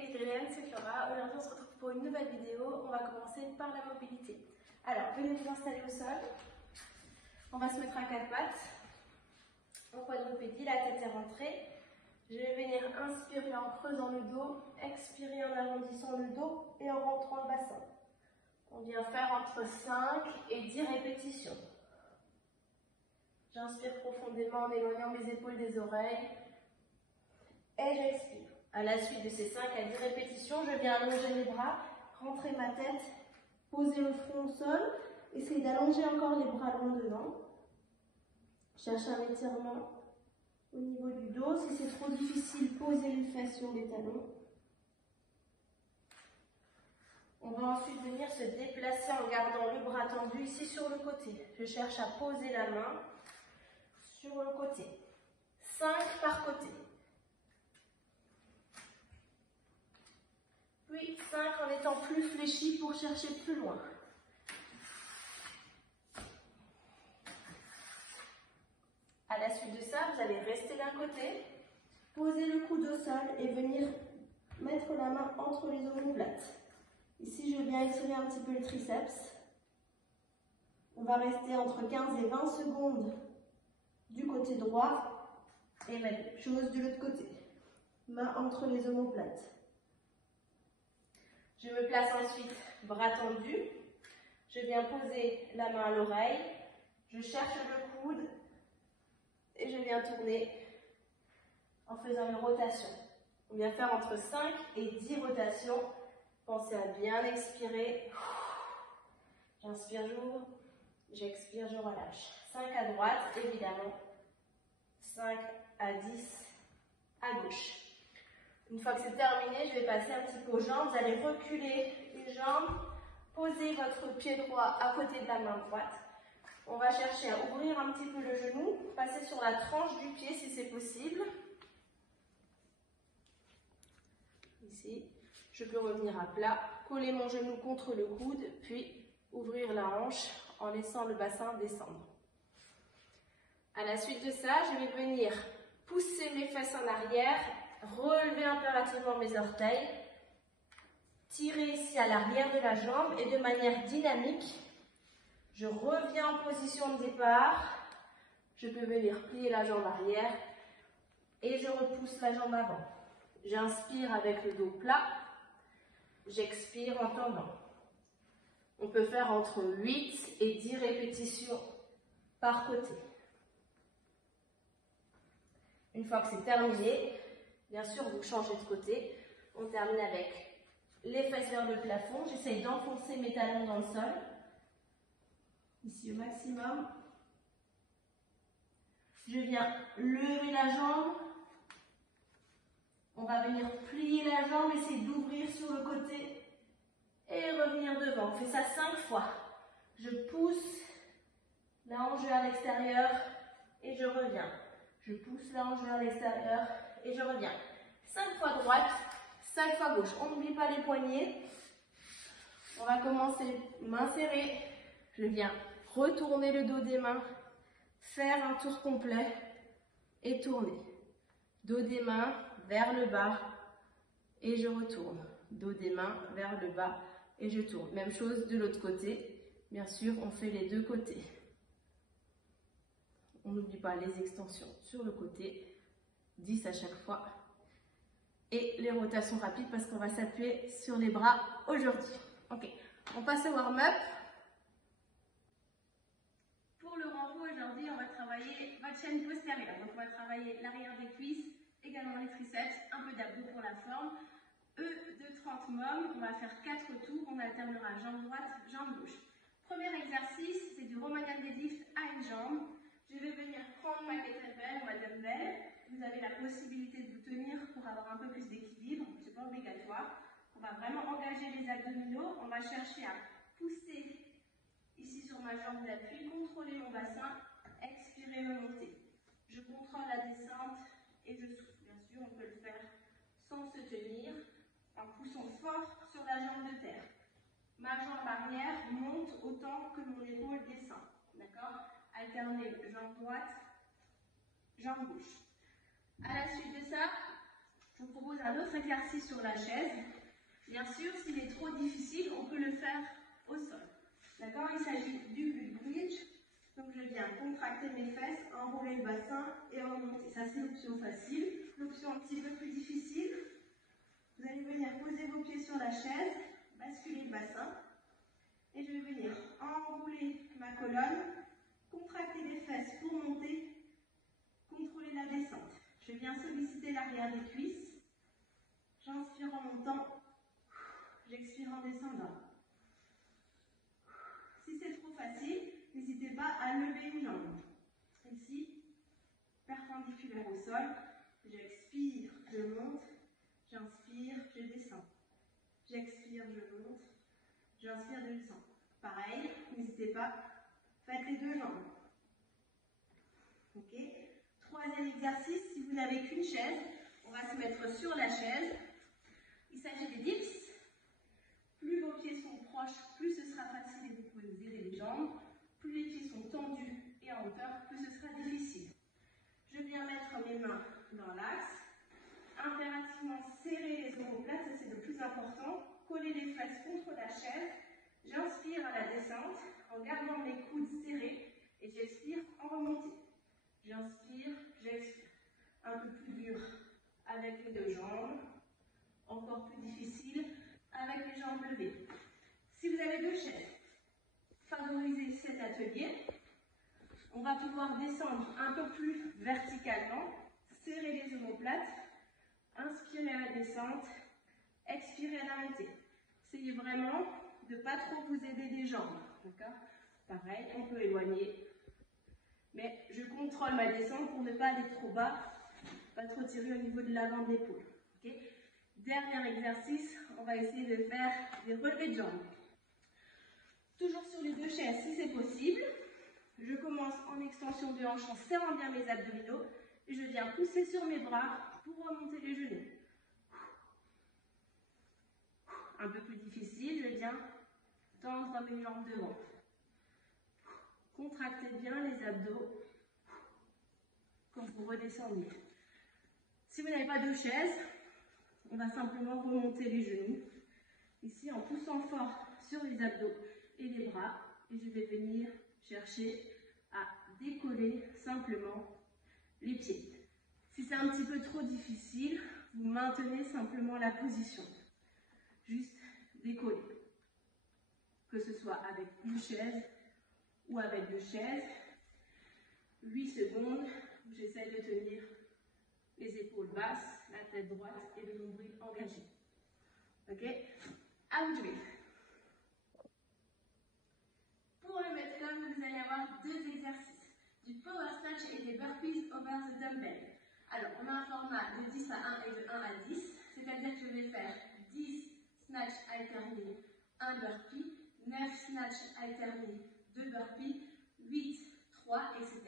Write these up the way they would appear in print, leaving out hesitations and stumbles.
les Gréliennes, c'est Clara. Aujourd'hui, on se retrouve pour une nouvelle vidéo. On va commencer par la mobilité. Alors, venez vous installer au sol. On va se mettre à quatre pattes. En quadrupédie, la tête est rentrée. Je vais venir inspirer en creusant le dos, expirer en arrondissant le dos et en rentrant le bassin. On vient faire entre 5 et 10 répétitions. J'inspire profondément en éloignant mes épaules des oreilles. Et j'expire. À la suite de ces 5 à 10 répétitions, je viens allonger les bras, rentrer ma tête, poser le front au sol, essayer d'allonger encore les bras loin devant. Cherche un étirement au niveau du dos. Si c'est trop difficile, posez les fesses sur les talons. On va ensuite venir se déplacer en gardant le bras tendu ici sur le côté. Je cherche à poser la main sur le côté. 5 par côté. Puis 5 en étant plus fléchi pour chercher plus loin. À la suite de ça, vous allez rester d'un côté, poser le coude au sol et venir mettre la main entre les omoplates. Ici, je viens étirer un petit peu le triceps. On va rester entre 15 et 20 secondes du côté droit et même chose de l'autre côté. Main entre les omoplates. Je me place ensuite, bras tendus. Je viens poser la main à l'oreille. Je cherche le coude et je viens tourner en faisant une rotation. On vient faire entre 5 et 10 rotations. Pensez à bien expirer. J'inspire, j'ouvre. J'expire, je relâche. 5 à droite, évidemment. 5 à 10 à gauche. Une fois que c'est terminé, je vais passer un petit peu aux jambes. Vous allez reculer une jambe, poser votre pied droit à côté de la main droite. On va chercher à ouvrir un petit peu le genou, passer sur la tranche du pied si c'est possible. Ici, je peux revenir à plat, coller mon genou contre le coude, puis ouvrir la hanche en laissant le bassin descendre. À la suite de ça, je vais venir pousser mes fesses en arrière, relever impérativement mes orteils, tirer ici à l'arrière de la jambe et de manière dynamique, je reviens en position de départ, je peux venir plier la jambe arrière et je repousse la jambe avant. J'inspire avec le dos plat, j'expire en tendant. On peut faire entre 8 et 10 répétitions par côté. Une fois que c'est terminé, bien sûr, vous changez de côté. On termine avec les fesses vers le plafond. J'essaye d'enfoncer mes talons dans le sol. Ici au maximum. Je viens lever la jambe. On va venir plier la jambe, essayer d'ouvrir sur le côté et revenir devant. On fait ça 5 fois. Je pousse la hanche vers l'extérieur et je reviens. Je pousse la hanche vers l'extérieur et je reviens. 5 fois droite, 5 fois gauche. On n'oublie pas les poignets. On va commencer main serrée. Je viens retourner le dos des mains, faire un tour complet et tourner. Dos des mains vers le bas et je retourne. Dos des mains vers le bas et je tourne. Même chose de l'autre côté. Bien sûr, on fait les deux côtés. On n'oublie pas les extensions sur le côté, 10 à chaque fois. Et les rotations rapides parce qu'on va s'appuyer sur les bras aujourd'hui. Ok, on passe au warm-up. Pour le renfort aujourd'hui, on va travailler votre chaîne postérieure. Donc on va travailler l'arrière des cuisses, également les triceps, un peu d'abdos pour la forme. De 30 mômes, on va faire 4 tours, on alternera jambe droite, jambe gauche. Premier exercice, c'est du Romanian deadlift à une jambe. Je vais venir prendre ma kettlebell ou ma dumbbell. Vous avez la possibilité de vous tenir pour avoir un peu plus d'équilibre, ce n'est pas obligatoire. On va vraiment engager les abdominaux. On va chercher à pousser ici sur ma jambe d'appui, contrôler mon bassin, expirer, remonter. Je contrôle la descente et je souffle. Bien sûr, on peut le faire sans se tenir, en poussant fort sur la jambe de terre. Ma jambe arrière monte autant que mon épaule descend. D'accord? Alterner jambe droite, jambe gauche. À la suite de ça, Je vous propose un autre exercice sur la chaise. Bien sûr, s'il est trop difficile, on peut le faire au sol. D'accord? Il s'agit du butt bridge. Donc je viens contracter mes fesses, enrouler le bassin et remonter. Ça c'est l'option facile. L'option un petit peu plus difficile, vous allez venir poser vos pieds sur la chaise, basculer le bassin. Et je vais venir enrouler ma colonne, contracter les fesses pour monter, contrôler la descente. Je viens solliciter l'arrière des cuisses. J'inspire en montant, j'expire en descendant. Si c'est trop facile, n'hésitez pas à lever une jambe. Ici, perpendiculaire au sol, j'expire, je monte, j'inspire, je descends. J'expire, je monte, j'inspire, je descends. Pareil, n'hésitez pas, faites les deux jambes. Ok. Troisième exercice, si vous n'avez qu'une chaise, on va se mettre sur la chaise. Il s'agit des dips. Plus vos pieds sont proches, plus ce sera facile et vous pouvez vous aider les jambes. Plus les pieds sont tendus et en hauteur, plus ce sera difficile. Je viens mettre mes mains dans l'axe. Impérativement serrer les omoplates, ça c'est le plus important. Coller les fesses contre la chaise. J'inspire à la descente en gardant mes coudes serrés et j'expire en remontée. J'inspire, j'expire. Un peu plus dur avec les deux jambes. Encore plus difficile avec les jambes levées. Si vous avez deux chaises, favorisez cet atelier. On va pouvoir descendre un peu plus verticalement, serrer les omoplates, inspirer à la descente, expirer à la montée. Essayez vraiment de ne pas trop vous aider des jambes. D'accord? Pareil, on peut éloigner. Mais je contrôle ma descente pour ne pas aller trop bas, pas trop tirer au niveau de l'avant de l'épaule. Okay? Dernier exercice, on va essayer de faire des relevés de jambes. Toujours sur les deux chaises si c'est possible. Je commence en extension de hanche en serrant bien mes abdominaux et je viens pousser sur mes bras pour remonter les genoux. Un peu plus difficile, je viens tendre mes jambes devant. Contractez bien les abdos quand vous redescendez. Si vous n'avez pas de chaise, on va simplement remonter les genoux. Ici, en poussant fort sur les abdos et les bras. Et je vais venir chercher à décoller simplement les pieds. Si c'est un petit peu trop difficile, vous maintenez simplement la position. Juste décoller. Que ce soit avec une chaise ou avec deux chaises. 8 secondes, j'essaie de tenir les épaules basses, la tête droite et le nombril engagé. Ok? À vous de jouer. Pour le mettre comme vous allez avoir deux exercices, du power snatch et des burpees over the dumbbell. Alors, on a un format de 10 à 1 et de 1 à 10, c'est-à-dire que je vais faire 10 snatch alternés, 1 burpee, 9 snatch alternés, 2 burpees, 8, 3, etc.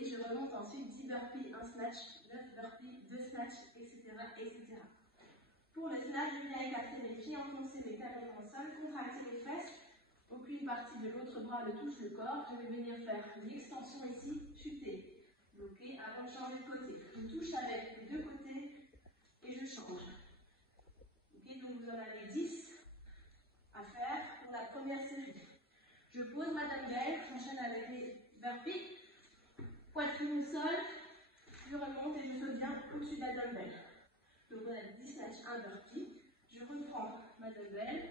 Et je remonte ensuite 10 burpees, 1 snatch, 9 burpees, 2 snatch, etc., etc. Pour le snatch, je viens écarter les pieds, enfoncer mes talons dans le sol, contracter les fesses. Aucune partie de l'autre bras ne touche le corps. Je vais venir faire une extension ici, chuter, bloquer avant de changer de côté. Je touche avec les deux côtés et je change. Ok, donc vous en avez 10 à faire pour la première série. Je pose ma dumbbell, j'enchaîne avec les burpees, poitrine au sol, je remonte et je saute bien au-dessus de la dumbbell. Donc on a 10 snatch, 1 burpee, je reprends ma dumbbell,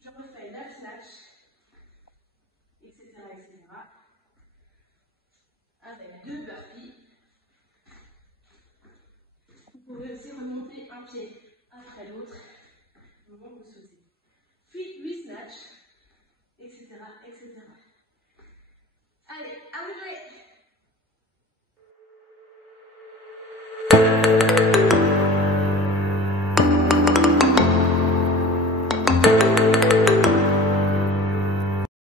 je refais 9 snatch, etc., etc. Avec 2 burpees. Vous pouvez aussi remonter un pied après l'autre, au moment où vous sautez. Puis 8 snatch, etc., etc.